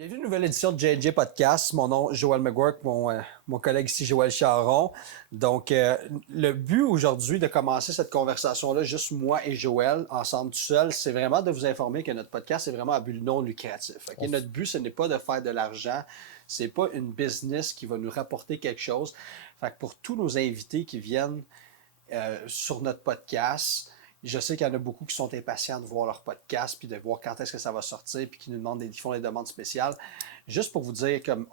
Bienvenue à une nouvelle édition de J&J Podcast. Mon nom est Joël McGuirk, mon collègue ici, Joël Charron. Donc, le but aujourd'hui de commencer cette conversation-là, juste moi et Joël, ensemble tout seul, c'est vraiment de vous informer que notre podcast est vraiment à but non lucratif. Okay? Notre but, ce n'est pas de faire de l'argent. C'est pas une business qui va nous rapporter quelque chose. Fait que pour tous nos invités qui viennent sur notre podcast, je sais qu'il y en a beaucoup qui sont impatients de voir leur podcast, puis de voir quand est-ce que ça va sortir, puis qui nous demandent, qui font des demandes spéciales. Juste pour vous dire, comme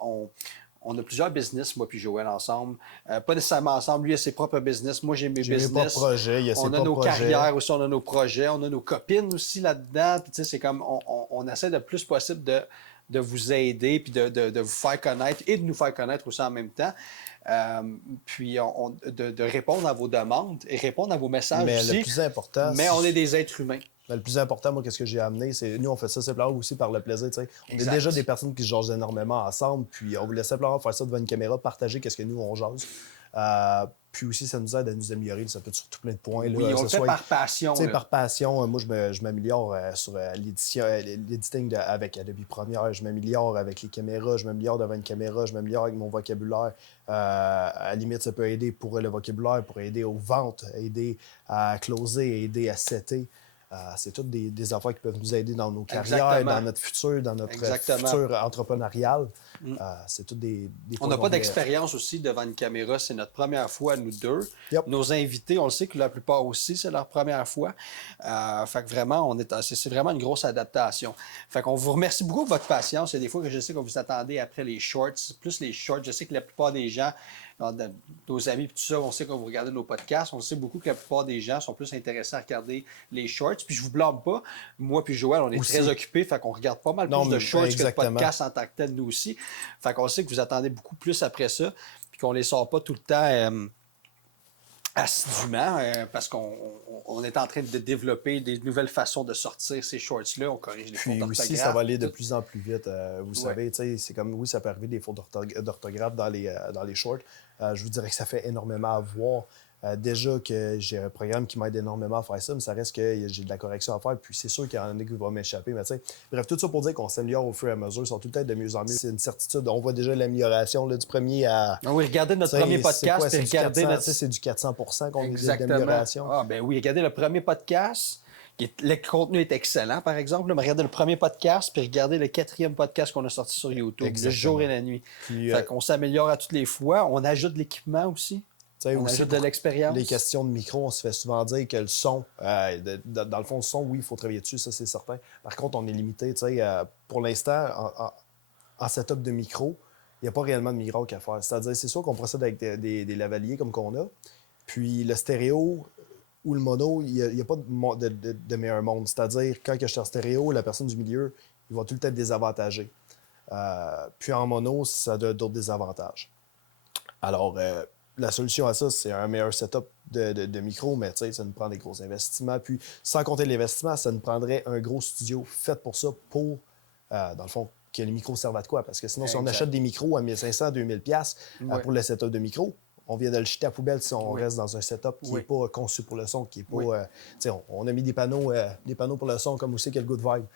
on a plusieurs business, moi puis Joël, ensemble. Pas nécessairement ensemble. Lui a ses propres business. Moi, j'ai mes J'ai mes propres business. projets, il y a ses On a propres nos projets. carrières aussi, on a nos projets. On a nos copines aussi là-dedans. Puis, tu sais, c'est comme, on essaie le plus possible de vous aider, puis de vous faire connaître et de nous faire connaître aussi en même temps. Puis de répondre à vos demandes et répondre à vos messages Mais aussi. le plus important, Mais on est des êtres humains. le plus important, moi, qu'est-ce que j'ai amené, c'est nous, on fait ça simplement aussi par le plaisir. Tu sais. On Exact. est déjà des personnes qui se jasent énormément ensemble, puis on voulait simplement faire ça devant une caméra, partager qu'est-ce que nous, on jase. Puis aussi, ça nous aide à nous améliorer, ça peut être sur tout plein de points. Oui, là, on le fait par passion. Tu sais, là. par passion, moi, je m'améliore sur l'editing avec Adobe Premiere, je m'améliore avec les caméras, je m'améliore devant une caméra, je m'améliore avec mon vocabulaire. À la limite, ça peut aider pour le vocabulaire, pour aider aux ventes, aider à closer, aider à setter. C'est toutes des affaires qui peuvent nous aider dans nos carrières, Exactement. dans notre futur, dans notre Exactement. futur entrepreneurial. C'est toutes des On n'a pas d'expérience aussi devant une caméra. C'est notre première fois, nous deux. Yep. Nos invités, on le sait que la plupart aussi, c'est leur première fois. Fait que vraiment, c'est vraiment une grosse adaptation. Fait qu'on vous remercie beaucoup de votre patience. Il y a des fois que je sais que vous attendez après les shorts, plus les shorts. Je sais que la plupart des gens, nos amis et tout ça, on sait que vous regardez nos podcasts. On sait beaucoup que la plupart des gens sont plus intéressés à regarder les shorts. Puis je vous blâme pas. Moi puis Joël, on est Aussi. très occupés. Fait qu'on regarde pas mal plus de shorts que de exactement. podcasts en tant que tel, nous aussi. Fait qu'on sait que vous attendez beaucoup plus après ça, puis qu'on les sort pas tout le temps assidûment, parce qu'on est en train de développer des nouvelles façons de sortir ces shorts-là. On corrige les fautes Puis d'orthographe. aussi, ça va aller de plus en plus vite. Vous Ouais. savez, tu sais, c'est comme, oui, ça peut arriver des fautes d'orthographe dans les shorts. Je vous dirais que ça fait énormément à voir. Déjà que j'ai un programme qui m'aide énormément à faire ça, mais ça reste que j'ai de la correction à faire. Puis c'est sûr qu'il y en a qui vont m'échapper. Mais tu sais, bref, tout ça pour dire qu'on s'améliore au fur et à mesure. Ils sont tout le temps de mieux en mieux. C'est une certitude. On voit déjà l'amélioration là, du premier à. Ah oui, regardez notre T'sais, premier c'est podcast, quoi, puis c'est du regardez 400, notre... tu sais, c'est du 400% qu'on est Exactement. d'amélioration. Ah ben oui, regardez le premier podcast. Le contenu est excellent, par exemple. Mais regardez le premier podcast, puis regardez le 4e podcast qu'on a sorti sur YouTube, Exactement. le jour et la nuit. Puis, Fait qu'on s'améliore à toutes les fois. On ajoute de l'équipement aussi. Tu sais, On aussi ajoute de pour l'expérience. Les questions de micro, on se fait souvent dire que le son, dans le fond, le son, oui, il faut travailler dessus, ça, c'est certain. Par contre, on est limité. Tu sais, pour l'instant, en setup de micro, il n'y a pas réellement de miracle à faire. C'est-à-dire, c'est sûr qu'on procède avec des lavaliers comme qu'on a. Puis le stéréo ou le mono, il n'y a pas de meilleur monde. C'est-à-dire, quand je suis en stéréo, la personne du milieu, il va tout le temps être désavantagé. Puis en mono, ça a d'autres désavantages. Alors, la solution à ça, c'est un meilleur setup de micro, mais tu sais, ça nous prend des gros investissements. Puis, sans compter l'investissement, ça nous prendrait un gros studio fait pour ça, dans le fond, que les micros servent à quoi? Parce que sinon, si on Exact. achète des micros à 1500, 2000 pièces Ouais. pour le setup de micro, on vient de le jeter à poubelle si on Oui. reste dans un setup qui n'est Oui. pas conçu pour le son, qui est pas... Oui. Tu sais, on a mis des panneaux pour le son, comme aussi qu'il y a le good vibe,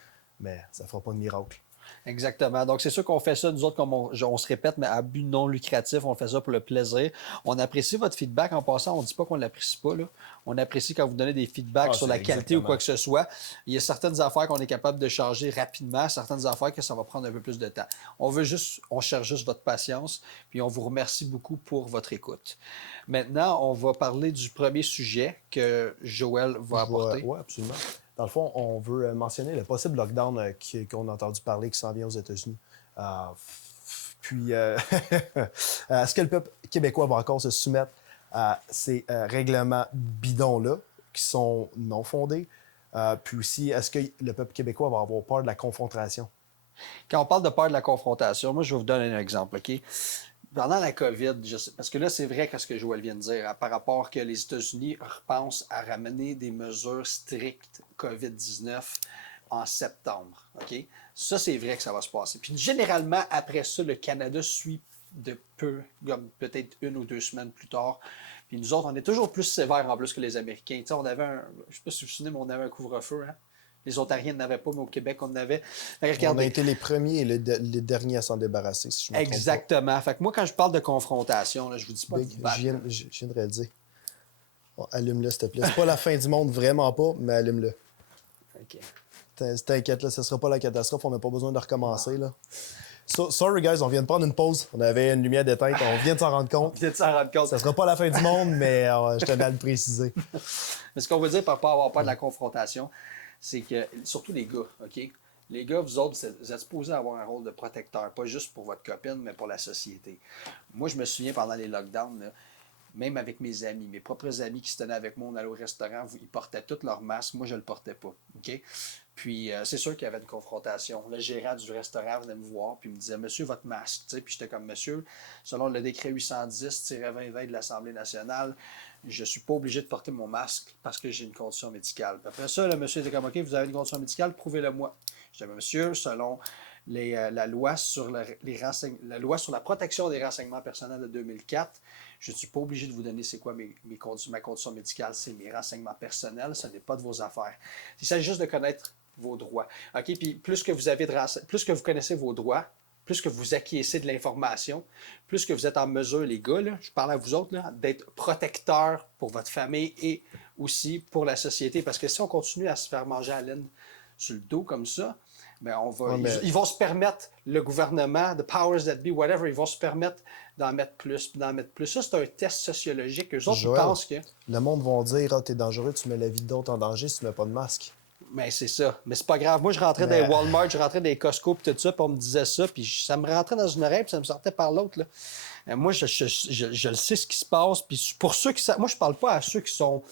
mais ça ne fera pas de miracle. Exactement. Donc, c'est sûr qu'on fait ça, nous autres, comme on se répète, mais à but non lucratif, on fait ça pour le plaisir. On apprécie votre feedback. En passant, on ne dit pas qu'on ne l'apprécie pas. Là. On apprécie quand vous donnez des feedbacks sur la qualité ou quoi que ce soit. Il y a certaines affaires qu'on est capable de changer rapidement, certaines affaires que ça va prendre un peu plus de temps. On cherche juste votre patience, puis on vous remercie beaucoup pour votre écoute. Maintenant, on va parler du premier sujet que Joël va apporter. Oui, absolument. Dans le fond, on veut mentionner le possible lockdown qu'on a entendu parler qui s'en vient aux États-Unis. Puis, est-ce que le peuple québécois va encore se soumettre à ces règlements bidons-là qui sont non fondés? Puis aussi, est-ce que le peuple québécois va avoir peur de la confrontation? Quand on parle de peur de la confrontation, moi, je vais vous donner un exemple, OK? Pendant la COVID, parce que là, c'est vrai ce que Joël vient de dire, par rapport que les États-Unis repensent à ramener des mesures strictes COVID-19 en septembre, OK? Ça, c'est vrai que ça va se passer. Puis généralement, après ça, le Canada suit de peu, comme peut-être 1 ou 2 semaines plus tard. Puis nous autres, on est toujours plus sévères en plus que les Américains. Tu sais, on avait je sais pas si vous vous souvenez, mais on avait un couvre-feu, hein? Les Ontariens n'avaient pas, mais au Québec, on en avait. Fait que On regardez, a été les premiers et les derniers à s'en débarrasser, si je me trompe pas. exactement. Fait que moi, quand je parle de confrontation, là, je vous dis pas de Big, vous battre. je viendrais le dire. Bon, allume-le, s'il te plaît. C'est pas la fin du monde, vraiment pas, mais allume-le. OK. T'inquiète, là, ce sera pas la catastrophe, on n'a pas besoin de recommencer, là. Sorry, guys, on vient de prendre une pause. On avait une lumière d'éteinte, on vient de s'en rendre compte. Peut-être s'en rendre compte. Ça sera pas la fin du monde, mais je tenais à le préciser. Mais ce qu'on veut dire par pas avoir peur de la confrontation, c'est que, surtout les gars, OK? Les gars, vous autres, vous êtes supposés avoir un rôle de protecteur, pas juste pour votre copine, mais pour la société. Moi, je me souviens pendant les lockdowns, là, même avec mes amis, mes propres amis qui se tenaient avec moi, on allait au restaurant, ils portaient tous leur masque, moi je le portais pas. OK? Puis c'est sûr qu'il y avait une confrontation. Le gérant du restaurant venait me voir, puis il me disait Monsieur, votre masque. Tu sais, puis j'étais comme Monsieur, selon le décret 810-2020 de l'Assemblée nationale, je ne suis pas obligé de porter mon masque parce que j'ai une condition médicale. Puis après ça, le monsieur était comme OK, vous avez une condition médicale, prouvez-le moi. Je disais Monsieur, selon la loi sur la loi sur la protection des renseignements personnels de 2004, je ne suis pas obligé de vous donner c'est quoi ma condition médicale, c'est mes renseignements personnels, ce n'est pas de vos affaires. Il s'agit juste de connaître vos droits. OK? Puis plus que vous connaissez vos droits, plus que vous acquiescez de l'information, plus que vous êtes en mesure, les gars, là, je parle à vous autres, d'être protecteurs pour votre famille et aussi pour la société. Parce que si on continue à se faire manger à laine sur le dos comme ça, bien, ils vont se permettre, le gouvernement, the powers that be, whatever, ils vont se permettre d'en mettre plus, d'en mettre plus. Ça, c'est un test sociologique. Eux autres, ils pensent que... Le monde va dire « Ah, t'es dangereux, tu mets la vie d'autres en danger si tu mets pas de masque. » Mais c'est ça. Mais c'est pas grave. Moi, je rentrais dans les Walmart, je rentrais dans les Costco, puis tout ça, puis on me disait ça, puis ça me rentrait dans une oreille, puis ça me sortait par l'autre. Là. Moi, je le sais ce qui se passe, puis pour ceux qui... Moi, je parle pas à ceux qui sont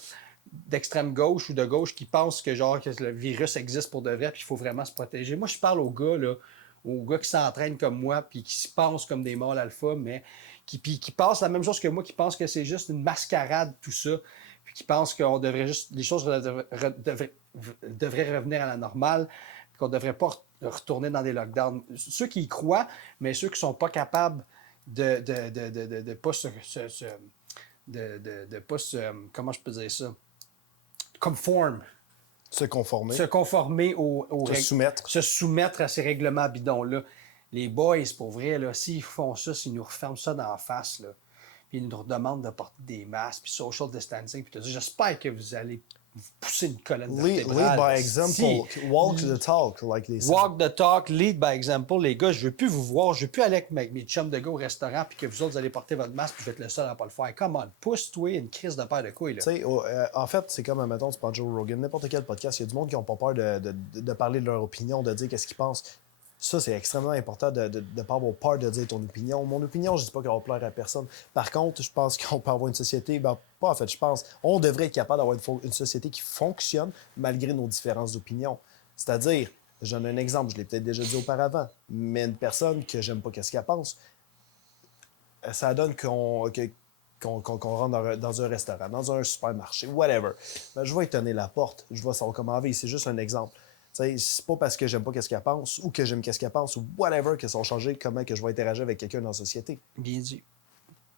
d'extrême gauche ou de gauche qui pensent que, genre, que le virus existe pour de vrai, puis il faut vraiment se protéger. Moi, je parle aux gars qui s'entraînent comme moi, puis qui se pensent comme des mâles alpha, mais qui pensent la même chose que moi, qui pensent que c'est juste une mascarade, tout ça, puis qui pensent qu'on devrait juste... Les choses devraient revenir à la normale, puis qu'on ne devrait pas retourner dans des lockdowns. Ceux qui y croient, mais ceux qui ne sont pas capables de pas comment je peux dire ça? Se conformer. Se conformer aux Se soumettre. Se soumettre à ces règlements bidons-là. Les boys, pour vrai, là, s'ils font ça, s'ils nous referment ça dans la face, là, puis ils nous redemandent de porter des masques, puis social distancing, puis tout ça, j'espère que vous allez vous pousser une colonne vertébrale. Lead by example. Walk the talk, like they say. Walk the talk, lead by example. Les gars, je veux plus vous voir, je veux plus aller avec mes chums de gars au restaurant, puis que vous autres, vous allez porter votre masque, puis je vais être le seul à pas le faire. Come on, pousse-toi une crise de paire de couilles, là. Tu sais, en fait, c'est comme, mettons, tu prends Joe Rogan, n'importe quel podcast, il y a du monde qui n'ont pas peur de parler de leur opinion, de dire qu'est-ce qu'ils pensent. Ça, c'est extrêmement important de ne pas avoir peur de dire ton opinion. Mon opinion, je ne dis pas qu'elle va plaire à personne. Par contre, je pense qu'on peut avoir une société... pas en fait, je pense. On devrait être capable d'avoir une société qui fonctionne malgré nos différences d'opinion. C'est-à-dire, je donne un exemple, je l'ai peut-être déjà dit auparavant, mais une personne que j'aime pas qu'est-ce qu'elle pense, ça donne qu'on rentre dans un restaurant, dans un supermarché, whatever. Ben, je vais lui tenir la porte, je vais savoir comment vivre. C'est juste un exemple. T'sais, c'est pas parce que j'aime pas qu'est-ce qu'elle pense ou que j'aime qu'est-ce qu'elle pense ou whatever que ça va changer comment que je vais interagir avec quelqu'un dans la société. Bien dit.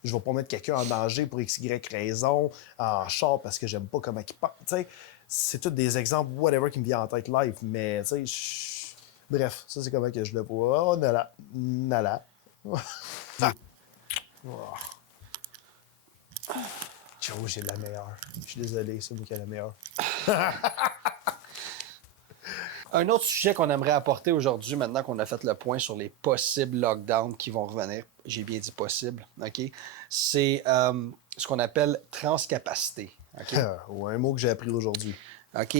Je vais pas mettre quelqu'un en danger pour x, y raison, en char parce que j'aime pas comment il pense. T'sais, c'est tous des exemples, whatever, qui me viennent en tête live, mais bref, ça c'est comment que je le vois. Oh, nala. Joe, j'ai la meilleure. Je suis désolé, c'est moi qui ai la meilleure. Un autre sujet qu'on aimerait apporter aujourd'hui, maintenant qu'on a fait le point sur les possibles lockdowns qui vont revenir, j'ai bien dit possible, OK, c'est ce qu'on appelle transcapacité. Okay? Ouais, un mot que j'ai appris aujourd'hui. OK,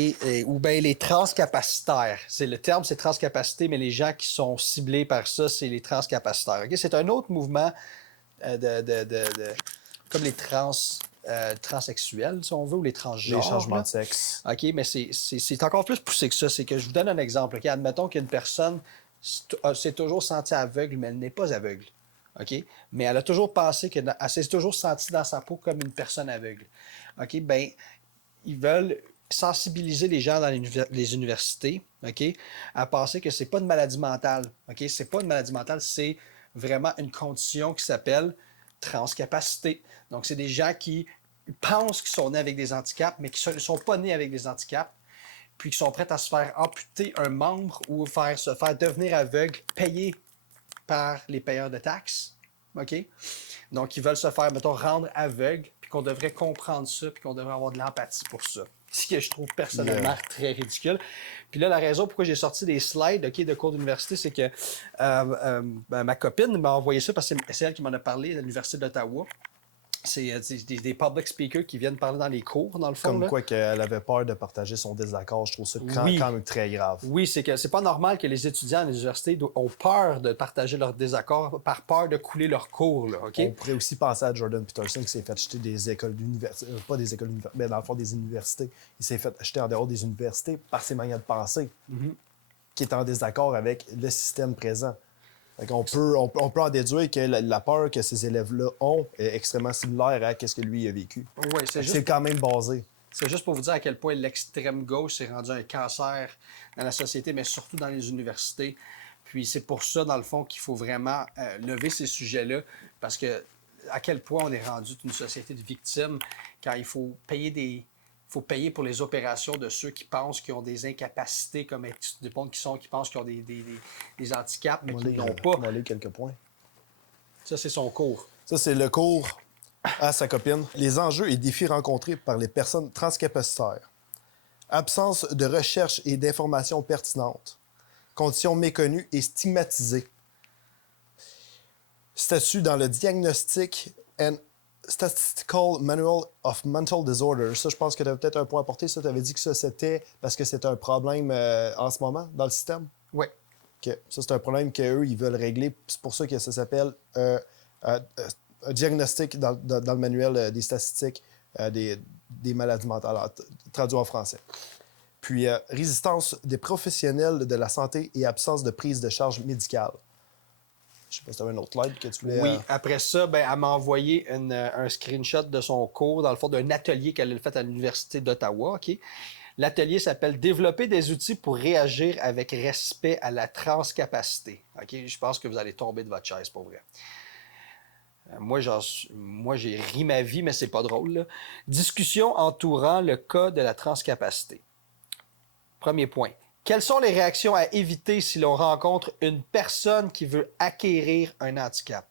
ou bien les transcapacitaires. Le terme, c'est transcapacité, mais les gens qui sont ciblés par ça, c'est les transcapacitaires. OK? C'est un autre mouvement comme les transsexuels, si on veut, ou les transgenres. Les changements de sexe. OK, mais c'est encore plus poussé que ça. C'est que je vous donne un exemple. Okay? Admettons qu'une personne s'est toujours sentie aveugle, mais elle n'est pas aveugle. OK? Mais elle a toujours pensé qu'elle s'est toujours sentie dans sa peau comme une personne aveugle. OK? Bien, ils veulent sensibiliser les gens dans les universités, OK, à penser que c'est pas une maladie mentale. OK? C'est pas une maladie mentale, c'est vraiment une condition qui s'appelle transcapacité. Donc, c'est des gens qui pensent qu'ils sont nés avec des handicaps, mais qui ne sont pas nés avec des handicaps. puis qui sont prêts à se faire amputer un membre ou se faire devenir aveugle, payés par les payeurs de taxes. OK? Donc, ils veulent se faire, mettons, rendre aveugle, puis qu'on devrait comprendre ça, puis qu'on devrait avoir de l'empathie pour ça. Ce que je trouve personnellement très ridicule. Puis là, la raison pourquoi j'ai sorti des slides de cours d'université, c'est que ma copine m'a envoyé ça parce que c'est elle qui m'en a parlé à l'Université d'Ottawa. C'est des public speakers qui viennent parler dans les cours, dans le fond. Comme quoi qu'elle avait peur de partager son désaccord. Je trouve ça quand même très grave. Oui, c'est que c'est pas normal que les étudiants à l'université ont peur de partager leur désaccord par peur de couler leur cours. Là, OK? On pourrait aussi penser à Jordan Peterson qui s'est fait jeter des écoles d'université. Pas des écoles d'université, mais dans le fond des universités. Il s'est fait jeter en dehors des universités par ses manières de penser, qui est en désaccord avec le système présent. On peut en déduire que la peur que ces élèves-là ont est extrêmement similaire à ce que lui a vécu. Oui, c'est quand même basé. C'est juste pour vous dire à quel point l'extrême gauche s'est rendu un cancer dans la société, mais surtout dans les universités. Puis c'est pour ça, dans le fond, qu'il faut vraiment lever ces sujets-là, parce que à quel point on est rendu une société de victimes quand il faut payer pour les opérations de ceux qui pensent qu'ils ont des incapacités, comme des ponts qui pensent qu'ils ont des handicaps, mais qui n'ont pas. On va aller quelques points. Ça, c'est son cours. Ça, c'est le cours à sa copine. Les enjeux et défis rencontrés par les personnes transcapacitaires. Absence de recherche et d'informations pertinentes. Conditions méconnues et stigmatisées. Statut dans le Diagnostic and Statistical Manual of Mental Disorders. Ça, je pense que tu avais peut-être un point à porter. Ça, tu avais dit que ça, c'était parce que c'est un problème en ce moment dans le système? Oui. OK. Ça, c'est un problème qu'eux, ils veulent régler. C'est pour ça que ça s'appelle un diagnostic dans le manuel des statistiques des maladies mentales, traduit en français. Puis, résistance des professionnels de la santé et absence de prise de charge médicale. Je sais pas si tu avais un autre slide que tu voulais... Oui, après ça, elle m'a envoyé un screenshot de son cours, dans le fond, d'un atelier qu'elle a fait à l'Université d'Ottawa. OK? L'atelier s'appelle « Développer des outils pour réagir avec respect à la transcapacité ». OK? Je pense que vous allez tomber de votre chaise, pour vrai. Moi, j'ai ri ma vie, mais c'est pas drôle. Là. Discussion entourant le cas de la transcapacité. Premier point. Quelles sont les réactions à éviter si l'on rencontre une personne qui veut acquérir un handicap?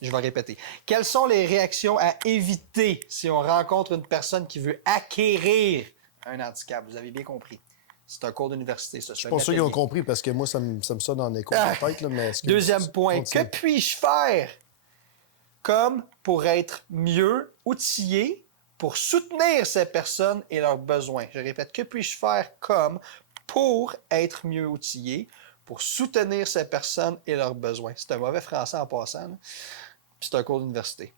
Je vais répéter. Quelles sont les réactions à éviter si on rencontre une personne qui veut acquérir un handicap? Vous avez bien compris. C'est un cours d'université, ça. Je suis pas sûr qu'ils ont compris parce que moi, ça me sonne dans les cours de tête. Là, mais deuxième point. Que puis-je faire comme pour être mieux outillé pour soutenir ces personnes et leurs besoins? Je répète, que puis-je faire comme pour être mieux outillé, pour soutenir ces personnes et leurs besoins? C'est un mauvais français en passant, là. Puis c'est un cours d'université.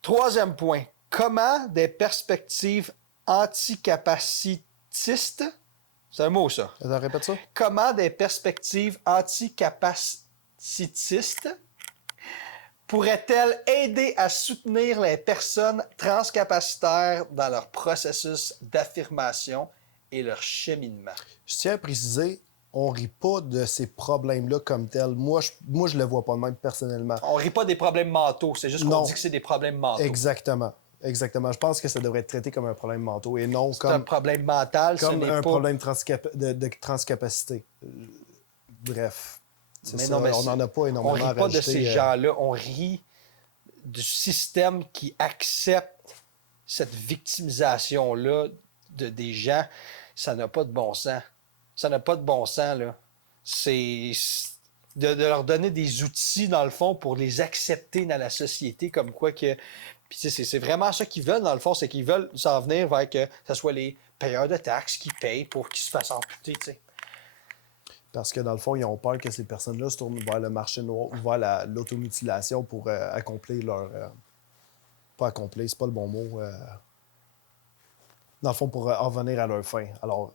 Troisième point. Comment des perspectives anticapacitistes, c'est un mot ça. Attends, répète ça. Comment des perspectives anticapacitistes pourraient-elles aider à soutenir les personnes transcapacitaires dans leur processus d'affirmation et leur cheminement? Je tiens à préciser, on rit pas de ces problèmes-là comme tels. Moi, je le vois pas de même personnellement. On rit pas des problèmes mentaux, c'est juste qu'on dit que c'est des problèmes mentaux. Exactement. Exactement. Je pense que ça devrait être traité comme un problème mental et non comme un problème mental, comme un problème de transcapacité. Bref. Mais ça, non, mais on n'en a pas énormément on rit pas de ces gens-là, on rit du système qui accepte cette victimisation-là des gens. Ça n'a pas de bon sens. Ça n'a pas de bon sens, là. C'est de leur donner des outils, dans le fond, pour les accepter dans la société, comme quoi que... Puis c'est vraiment ça qu'ils veulent, dans le fond, c'est qu'ils veulent s'en venir vers que ce soit les payeurs de taxes qui payent pour qu'ils se fassent amputer, tu sais. Parce que, dans le fond, ils ont peur que ces personnes-là se tournent vers le marché noir ou vers l'automutilation pour accomplir leur... pas accomplir, c'est pas le bon mot. Dans le fond, pour en venir à leur fin. Alors,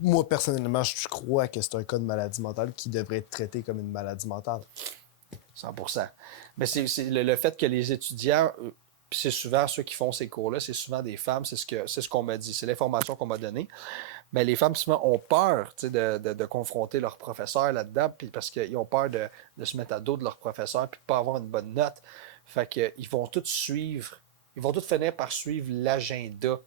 moi, personnellement, je crois que c'est un cas de maladie mentale qui devrait être traité comme une maladie mentale. 100%. Mais c'est le fait que les étudiants, puis c'est souvent ceux qui font ces cours-là, c'est souvent des femmes, c'est ce qu'on m'a dit, c'est l'information qu'on m'a donnée. Mais les femmes, souvent, ont peur de confronter leur professeur là-dedans, puis parce qu'ils ont peur de se mettre à dos de leur professeur, puis de pas avoir une bonne note. Fait qu'ils vont tous suivre, ils vont tous finir par suivre l'agenda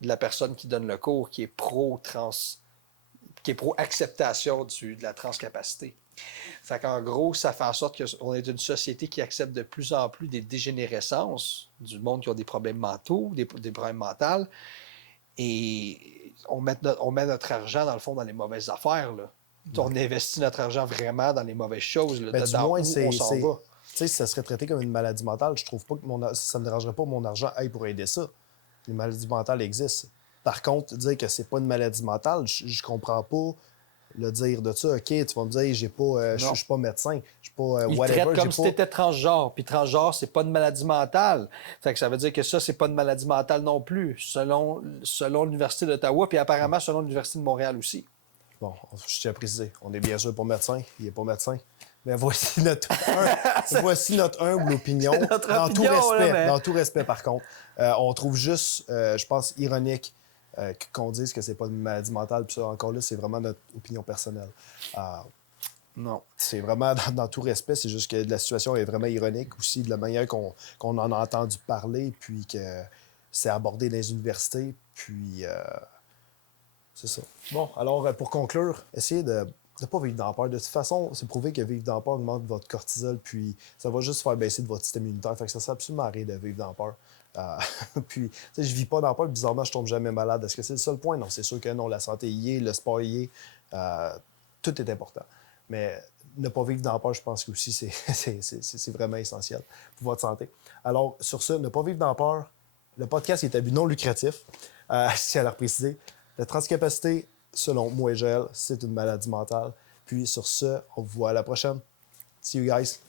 de la personne qui donne le cours qui est pro-acceptation de la transcapacité. Fait qu'en gros, ça fait en sorte qu'on est une société qui accepte de plus en plus des dégénérescences du monde qui ont des problèmes mentaux, des problèmes mentaux, et on met notre argent, dans le fond, dans les mauvaises affaires, là. On investit notre argent vraiment dans les mauvaises choses, là, Du moins, on s'en va. Tu sais, si ça serait traité comme une maladie mentale, je trouve pas que ça me dérangerait pas que mon argent aille pour aider ça. Les maladies mentales existent. Par contre, dire que c'est pas une maladie mentale, je comprends pas le dire de ça. OK, tu vas me dire, je suis pas médecin, je suis pas Ils whatever. traitent comme si tu étais transgenre. Puis transgenre, c'est pas une maladie mentale. Fait que ça veut dire que ça, c'est pas une maladie mentale non plus, selon l'Université d'Ottawa, puis apparemment selon l'Université de Montréal aussi. Bon, je tiens à préciser, on est bien sûr pas médecin, il est pas médecin. Mais voici notre humble opinion. Dans tout respect, par contre. On trouve juste, je pense, ironique qu'on dise que c'est pas une maladie mentale. Puis ça, encore là, c'est vraiment notre opinion personnelle. Non. C'est vraiment dans tout respect. C'est juste que la situation est vraiment ironique aussi, de la manière qu'on en a entendu parler, puis que c'est abordé dans les universités. Puis, c'est ça. Bon, alors, pour conclure, essayez de ne pas vivre dans la peur. De toute façon, c'est prouvé que vivre dans la peur augmente votre cortisol, puis ça va juste faire baisser de votre système immunitaire. Fait que ça sert absolument à rien de vivre dans la peur. Puis, tu sais, je vis pas dans la peur, bizarrement, je tombe jamais malade. Est-ce que c'est le seul point? Non, c'est sûr que non. La santé y est, le sport y est. Tout est important. Mais ne pas vivre dans la peur, je pense que aussi c'est vraiment essentiel pour votre santé. Alors, sur ce, ne pas vivre dans la peur, le podcast est à but non lucratif, si à leur préciser. La transcapacité, selon moi et Joël, c'est une maladie mentale. Puis sur ce, on vous voit à la prochaine. See you guys.